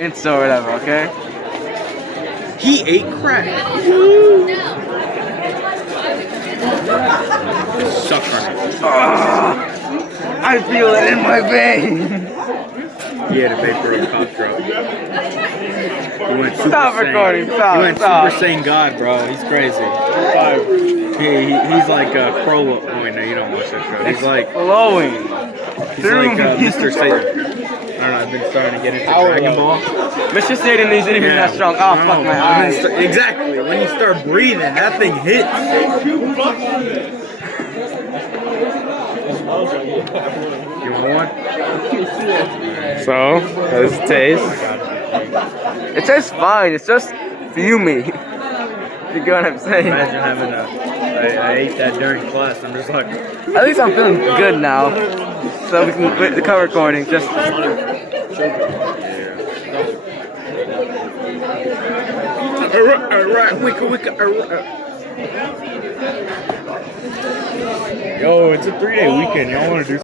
It's or whatever, okay? He ate crack. Suck on it. I feel it in my veins. He had a vaper cough drop. He went super Stop sane. recording. Stop. He went Stop. super sane God, bro. He's crazy. He's like Crowley. Oh, wait, no, you don't watch that show. He's like flowing. He's like Mr. Satan. I don't know, I've been starting to get into Dragon Ball. Mr. Satan isn't even that strong. Oh, fuck my eyes. Exactly. When you start breathing, that thing hits. You want one? So, how does it taste? It tastes fine. It's just fumey. You get what I'm saying? Imagine having I ate that during class. I'm just like... At least I'm feeling good now. So we can quit the cover recording. Just... Yo, it's a 3-day weekend. Y'all want to do